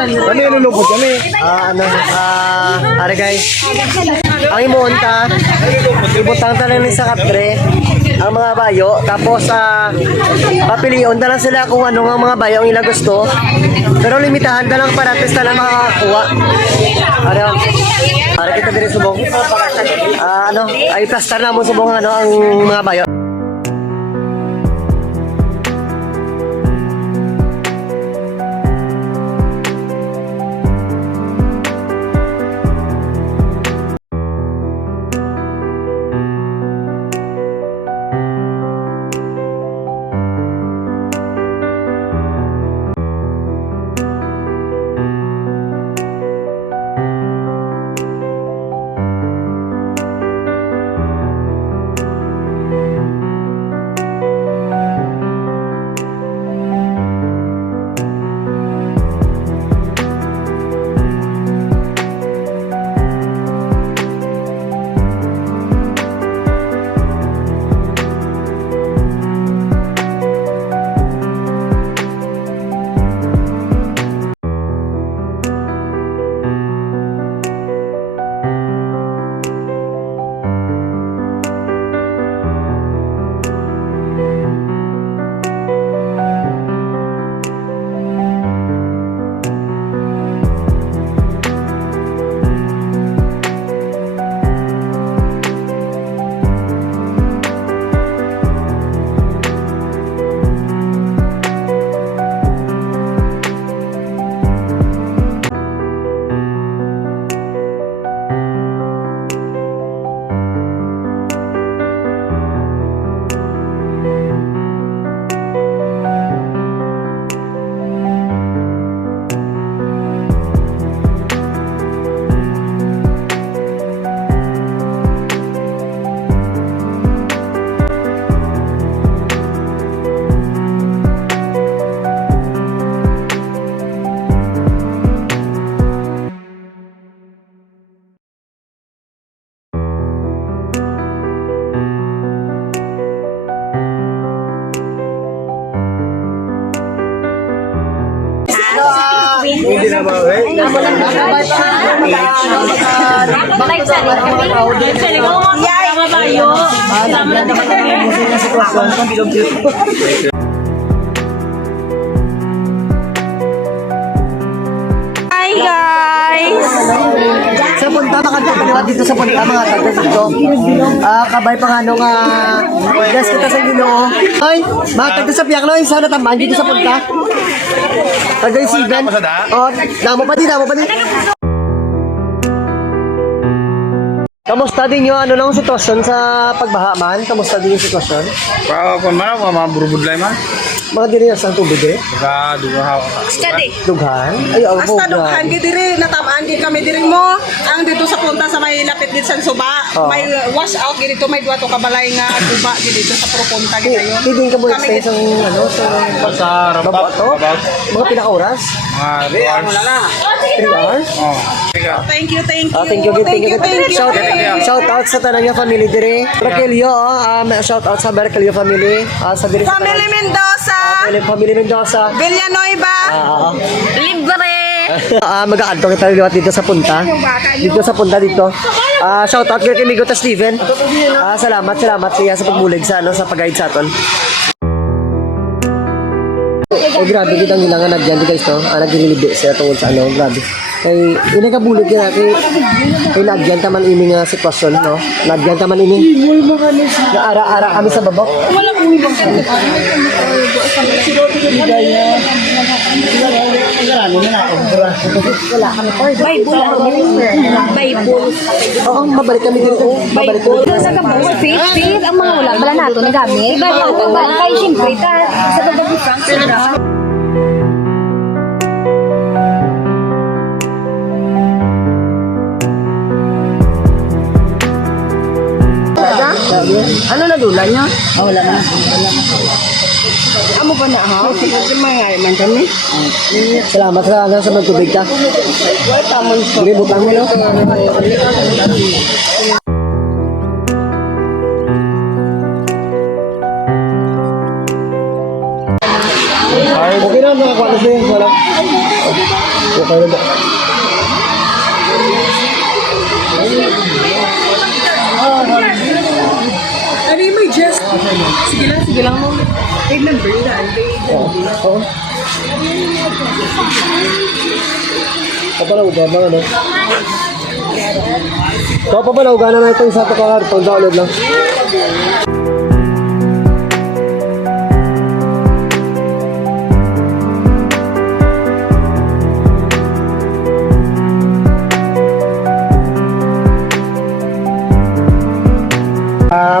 Kami nilulupot kami. Are guys, ang imunta, ibutang talang ni sa katre, ang mga bayo, tapos papilion na lang sila kung ano nga mga bayo ang ilang gusto. Pero limitahan na lang para testa na makakakuha. Para kita din subong. Ay plaster na mo subong ang mga bayo. Hindi na ba, eh? Hi guys! Sa punta, makagpapaliwat dito sa punta, mga tatas dito. Kabay pa nga nung gas kita sa Ginoo. Hoy, mga tatas sa piyak, Loy, sana tambahan dito sa punta. Tagay Siben. Namo pa din. Kamusta din yung sitwasyon sa pagbaha man? Kamusta din yung sitwasyon? Kung mga burubudlay man. Mga diri sa tubig Baka dugahaw. Study. Dughan? Ay, ako Hasta dughan di diri natamaan di kami diri mo ang dito sa punta sa may lapit din sa Suba may wash out dito may duwa to kabalay nga tuba dito sa propunta gid ayo. Hindi ka mo stay sa Sa baba to? Mga pinaka-oras? Mga 3 hours. 3 hours? Thank you. Thank you. Shout out sa tanan nga family dire. Berkelyo, shout out sa Berkelyo family. Sa dire sa Family Mendoza, family Mendoza. Villanueva. Libre! Mag-aadto kita dito sa punta. Dito sa punta dito. Shout out kay Migo ta Steven. Salamat siya sa pagbulig sa sa pag-guide sa aton. Grabe kita ang ilangan nagyan guys to. Naglilibi siya tungkol sa grabe. Kay inagabulig yan kay nagyan taman ini nga sitwasyon no. Nagyan taman ini. Na ara-ara kami sa baba. Wala kong ibang wala kami po. Bible. Oo, mabalik kami dito. Mabalik kami. Doon sa kabaw, faith, ang mga wala bala nato nagamit. Kaya siyempre, sa babago Frank, ano na dula niya? wala na. Amo pa na ha. Mga man kami. Salamat sa magtubig ka. Sige, butang mo no? Okay na, mga kwalis na yun. Wala. Okay na ba? Ano yung may just? Sige lang mo. Paid number na. Oo. Papalawgan na ano? So, papalawgan na ito sa karton. Download lang.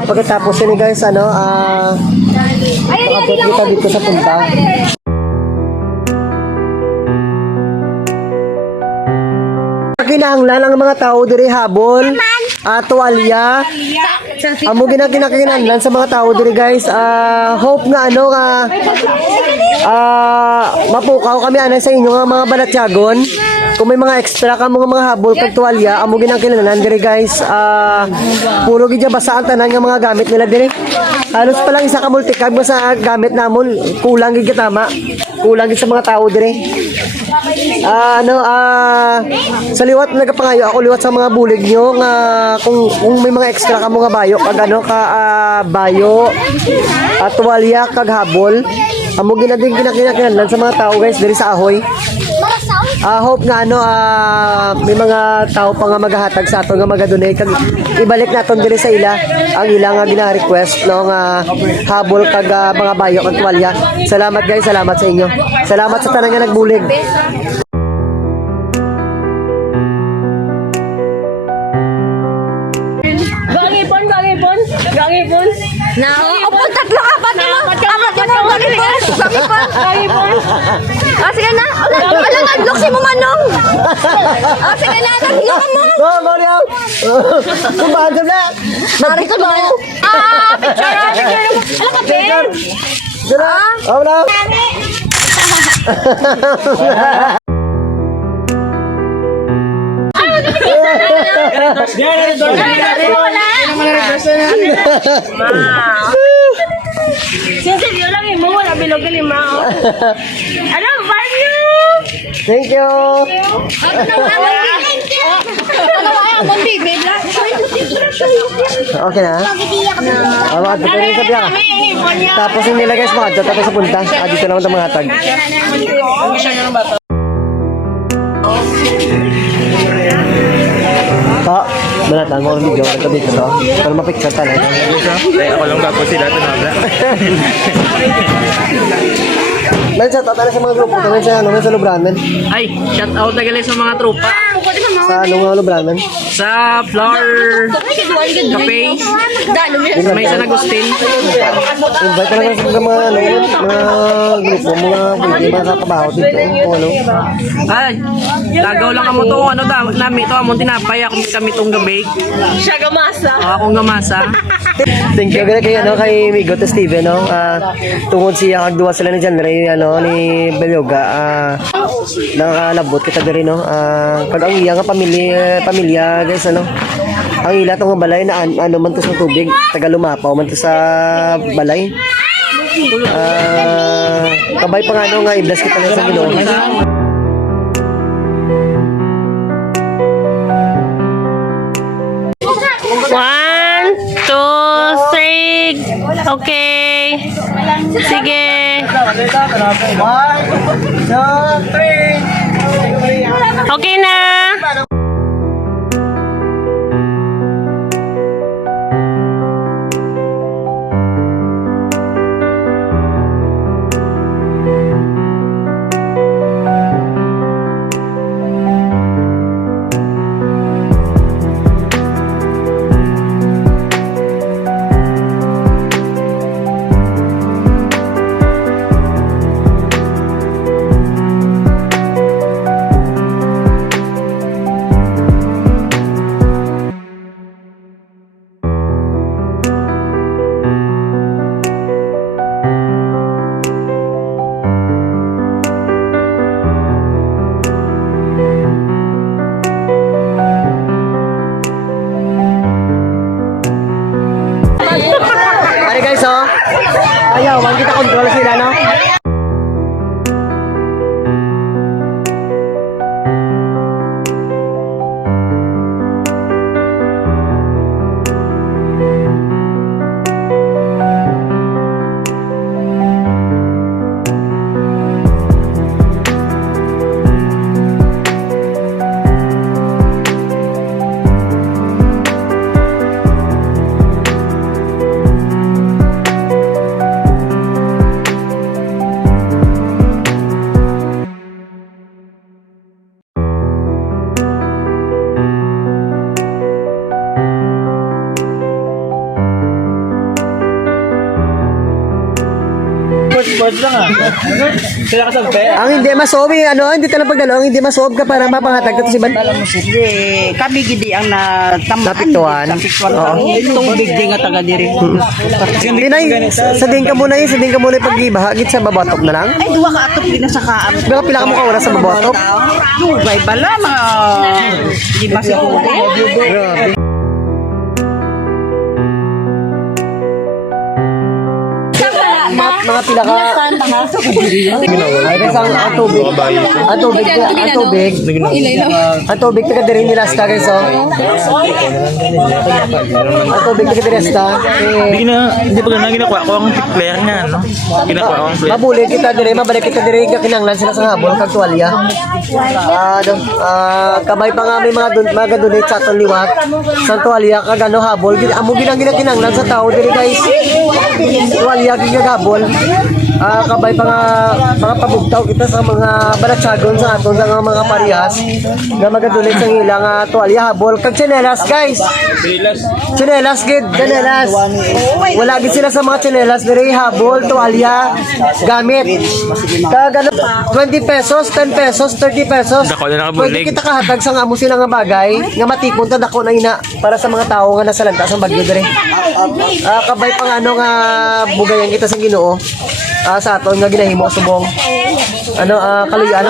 Pagkatapos yun guys, makapot kita dito sa punta. Kinahanglan ang mga tao diri habol, tuwalya. Amo ginakinahanglan sa mga tao diri guys. Hope nga mapukaw kami sa inyo nga mga balatyagon. Kung may mga extra ka mga habol kag tuwalya, amo ginangkinahanglan diri guys. Puro gid basa ang tanan nga mga gamit nila diri. Halos pa lang isa ka multicab mo sa gamit namon, kulang gid tama. Kulang gid sa mga tao diri. Sa liwat nagapangayo ako liwat sa mga bulig nyo nga kung may mga extra ka mga bayo kag bayo at tuwalya kag habol amo ginading kinakinahanglan sa mga tao guys diri sa Ahoy. Hope nga may mga tao pa nga maghahatag sa aton nga magadonate kag ibalik naton diri sa ila ang ila nga gina-request no nga habol kag mga bayo kag tuwalya. Salamat guys, salamat sa inyo. Salamat sa tanan nga nagbulig. Gangipon. Opo, tatlo apat mo. Gangipon. Sige na. Alam nga, luksin mo manong. Sige na, naglok mo. Mariam. Kumahan ka na. Narito ba? Picture. Alam ka, Ben. Dira. Wala. Sinseryo lang mo, wala bilog ka lima. Ano, value? Thank you. Okay na? Mga ito rin sa biya. Tapos yung nila guys, mga ito tapos sa punta. Dito naman ito mga hatag. Malatan mo ang video. Ito dito to. Para mapicture tayo. Ako lang gagawin sila ito na. Shout out sa mga grupo. Kami sa Lubranan. Ay, shout out na galing sa mga tropa. Sa anong Lubranan? Sa Flower Cafe. Sa may San Agustin. Invite na lang sa mga grupo, mga kakabaho dito. Kung ano. Ay, lagaw lang kamo to. Ano namin to, among tinapay. Ako kami tong gabi. Siya gamasa. Akong gamasa. Thank you kay Migo to Steven tungod siya kagduwa sila ni John Ray ni Belyoga nakalabot kita diri kag ang iya nga pamilya guys ang ila tong balay na man to sa tubig taga lumapaw man to sa balay kabay pa nga i-bless kita sa Ginoo. One, two, three. Okay. Sige. 1, 2, 3. Okay na. Ayawan kita kontrol sila Ang hindi masob, hindi talang pagdalo, ang hindi masob ka para mapangatag ka to si Ban. Hindi, kami gidi ang Napiktuan. Oo. Tubig di nga taga diri. Dinay, sa din ka muna yung pag-iba, hagit sa babatok na lang. Ay, duwa ka atop din sa kaan. Baka pila ka mo ka oras sa babatok. Dugay bala, mga di ba siguro? Mga pila ka. Ay, guys, ang tubig. Ang tubig taga diri nila sta guys, oh. Ang tubig taga diri sta. Hindi pa ganang ginakuha ko ang player nga, no? Ginakuha ko ang player. Mabuli kita diri, mabalik kita diri ka kinanglan sila sa habol kag tuwalya. Kabay pa nga may mga donate sa aton liwat. Sa tuwalya kag habol, amo ginang kinanglan sa tao diri guys. Tuwalya kag habol. Kabay pa nga mga pabugtaw kita sa mga balatsagon sa aton sa mga parehas nga magadulit sa ilang tuwalya habol kag tsinelas guys. Tsinelas gid, tsinelas. Wala gid sila sa mga tsinelas diri habol tuwalya gamit. Kag 20 pesos, 10 pesos, 30 pesos. Dako na nakabulig. Pwede kita kahatag sa amo sila nga bagay nga matipon ta dako na ina para sa mga tao nga nasa lantas ng bagyo diri. Kabay pa nga nga bugayan kita sa Ginoo. Sa aton nga ginahimo subong kaluyan.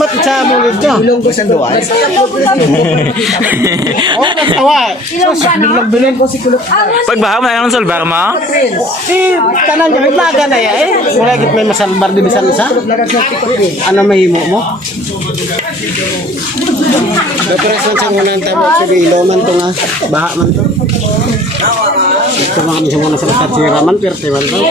Matsa mo gid ilong ko sa duwa. Pagbaha mo na ang salbar mo? Tanan niya, may plaga na ya eh. Mula git may masalbar di bisan isa. Ano mahimo mo? Operasyon sa mga tamo sa ilo man to nga baha man to. Ito mga mismo na sa katsira man perte man to.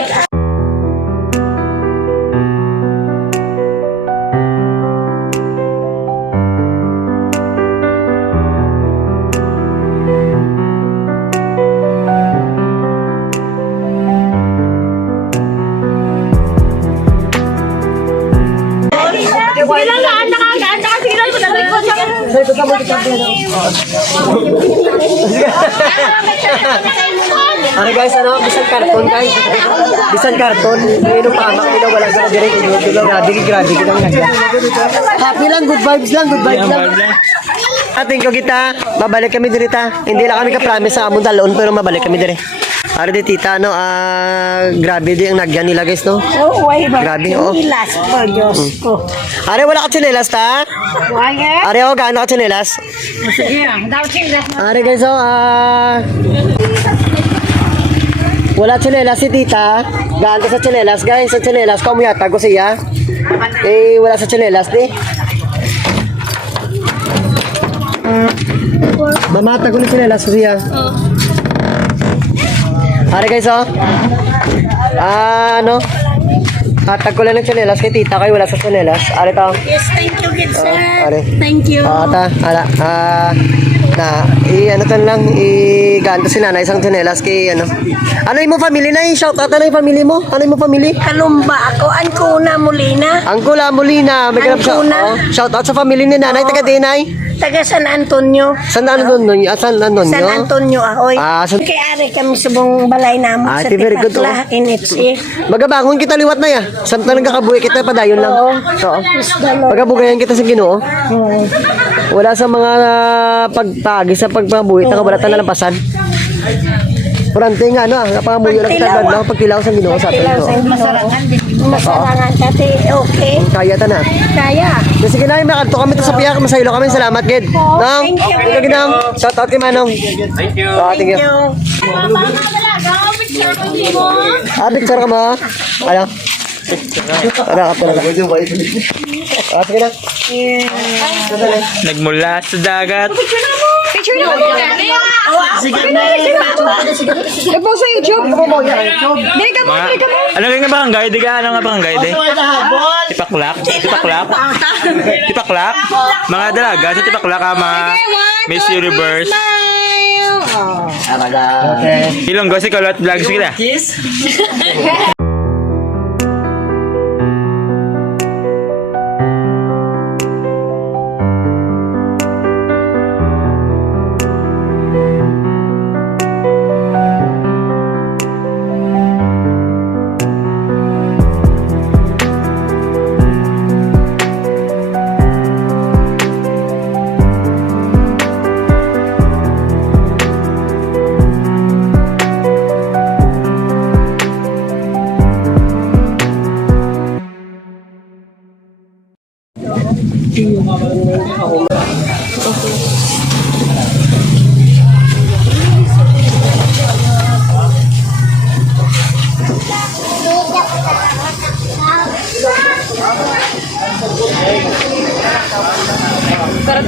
Ano guys, bisan karton guys. Bisan karton, ino pa amak nila wala sa direct ilo grabe kita nga. Happy lang, good vibes lang. Ating ko kita, babalik kami diri ta. Hindi lang kami ka-promise sa among dalon pero mabalik kami diri. Ari di tita grabe di ang nagyan nila guys no. Grabe oh. Ilas po, Diyos ko. Ari wala ka tsinelas ta? Ari gaano ka tsinelas? Sige, daw sila. Ari guys wala tsinelas si tita. Gaano sa tsinelas guys? Sa tsinelas ko muyata ko siya. Wala sa tsinelas ni. Mamata ko ni tsinelas ko siya. Ari guys hatag ko lang ng tsinelas kay tita kayo wala sa tsinelas. Ari to. Yes, thank you, good sir. Ari. Thank you. Ganto si nanay isang tsinelas kay ano yung mo family na shout out ano yung family mo? Ano yung mo family? Kalumba ako, Ancuna Molina. Angkula Molina, may ganap Ancuna. shout out sa family ni nanay taga dinay. Taga San Antonio. San Antonio? San Antonio ahoy. Kay ari kami subong balay namo sa very good, Tipakla, NHC. Magabangon kita liwat na ya. Samtang nagkakabuhi kita padayon lang. Oo. Magabugayan kita sa Ginoo. Wala sa mga pagpagi sa pagpabuhi ta wala ta nalampasan. Kurante nga napangamuyo lang kita lang pagtilaw sa Ginoo sa atin. Masarangan kasi okay. Kaya ta na. Kaya. Sige na, makadto kami to sa piyak, masaylo kami. Salamat, Gid. Nang, thank you, Nang. Shout out kay Manong. Thank you. Thank you. Picture ka mo? Ano? Ano ka talaga? Sige na. Nagmula sa dagat. Picture na mo. Sige na. Ipo sa YouTube. Dili ka mo, dili ka mo. Ano nga barangay? Di ka ano nga barangay? Tipaklak? Tipaklak? Mga dalaga sa Tipaklak mga Miss Universe. Ilonggo si Kulot Vlogs kita. Para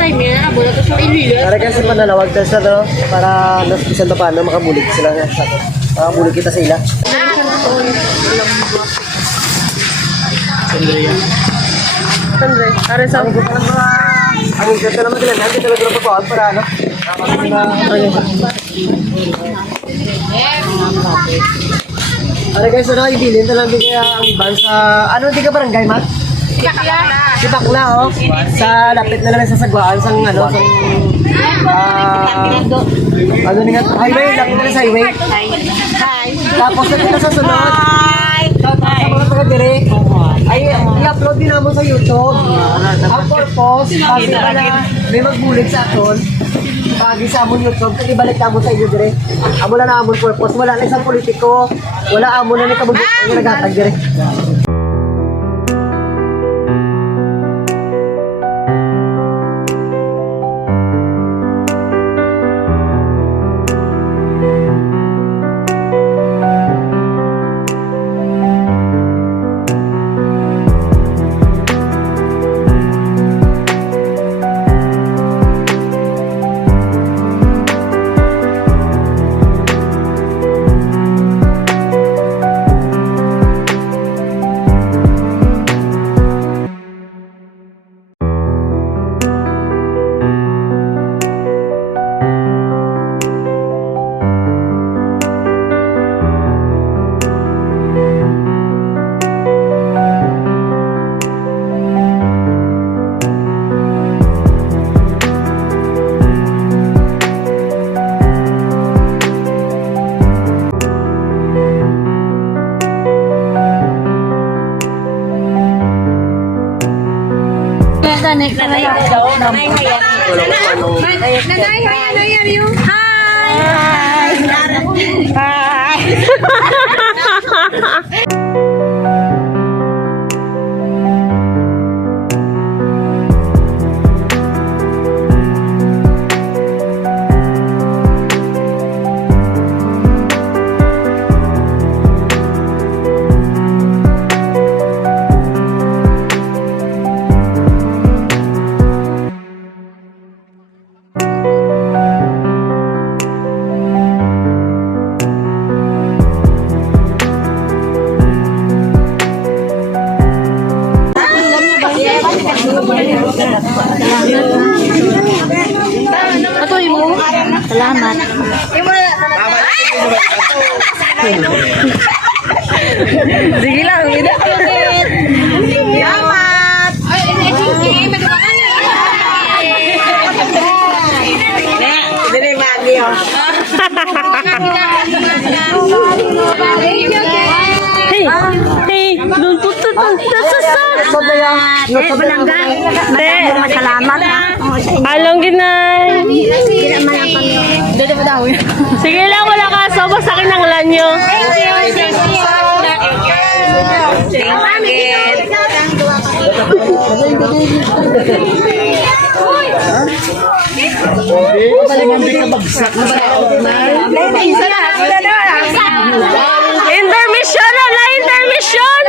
tayo, may nabula to sa ililit. Para kasi manalawag tayo sa to, para naspisan na paano makabulig sila nga sa atin. Makabulig kita sa ila. Sandre, para sa... Ang ganda naman sila, natin talaga na pagkawag para ano. Ano guys, ano kayo bilhin talaga kaya ang iban sa... Ano, di ka barangay, Matt? Si Bakla, oh. Sa lapit na lang sa sagwaan, sang ano, sang... ano nga, highway, lapit na lang sa highway. Tapos na sa sunod. Tapos sa mga taga-dire, ay i-upload din namin sa YouTube. Ang purpose, kasi pala may magbulig sa aton. Pagi sa amon YouTube, kasi balik na amon sa iyo dire. Amo na amon purpose, wala na isang politiko, wala amon na ni kabugit ang nagatag dire. Nanay, hi, are you? Hi! Patuloy mo. Salamat. Sige lang, hindi. Salamat! Dili magi oh. Hey, hey, don't put it on. That's a song. Salamat ha. Along ginay. Sige lang, wala ka. Sobas sa akin ang lanyo. Intermission! Wala intermission!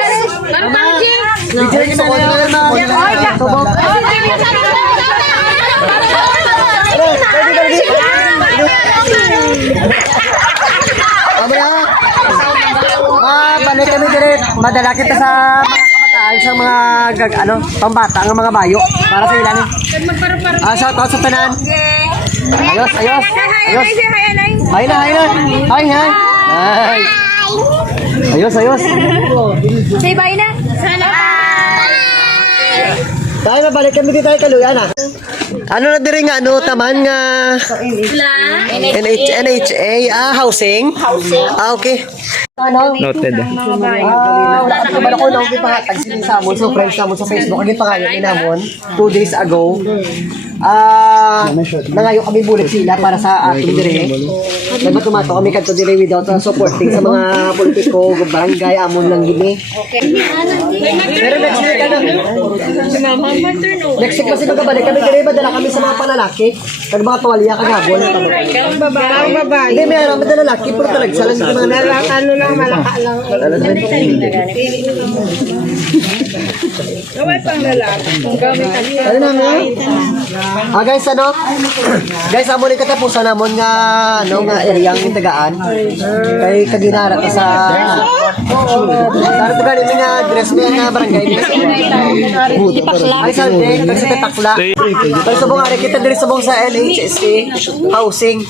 Balik kami dire. Madala kita sa mga kabataan, sa mga pambata, ang mga bayo para sa ilan. Shout out sa tanan. Ayos. Hi na. Hi. Ayos. Say bye na. Tayo mabalik kami dito ay kaluyan ah. Ano na diri nga taman nga NHA housing. Okay. Noted. Wala ka ba ko nang gipahatag sila sa amon so friends namon sa Facebook agi pangalan ni namon 2 days ago. Nangayo kami bulit sila para sa ating dire. Nagmatumato kami kadto dire without supporting sa mga politiko, barangay amon lang gini. Pero next year ka na. Next week kasi magkabalik kami, kaya madala kami sa mga panlalaki. Kag mga tuwalya, kagabon. Ang babae. Hindi, may araw madala lalaki, pero talaga sa lang mga nalaki. Ano lang, malaka lang. Gawin pang lalaki. Ano na nga? Guys, ano? Guys, amo ni katapusan namon nga ano nga area ang tagaan. Kay kaginara ka sa Tarto gani nga dress mo nga barangay ni. Ay sa day, kasi takla. Pero subong ari kita diri subong sa LHSA housing.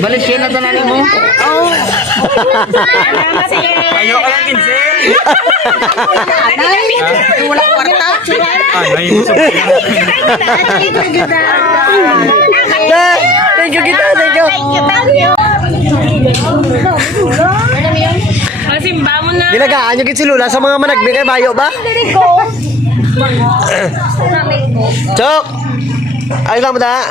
Balik siya na tanan mo. Ayaw ka lang kinsin. Wala kwarta. Ay, gusto ko. Thank you kita, thank you. Masimba mo na. Ginagaan yung kitsilula sa mga managbi kay bayo ba? Chok! Ay lang mo da.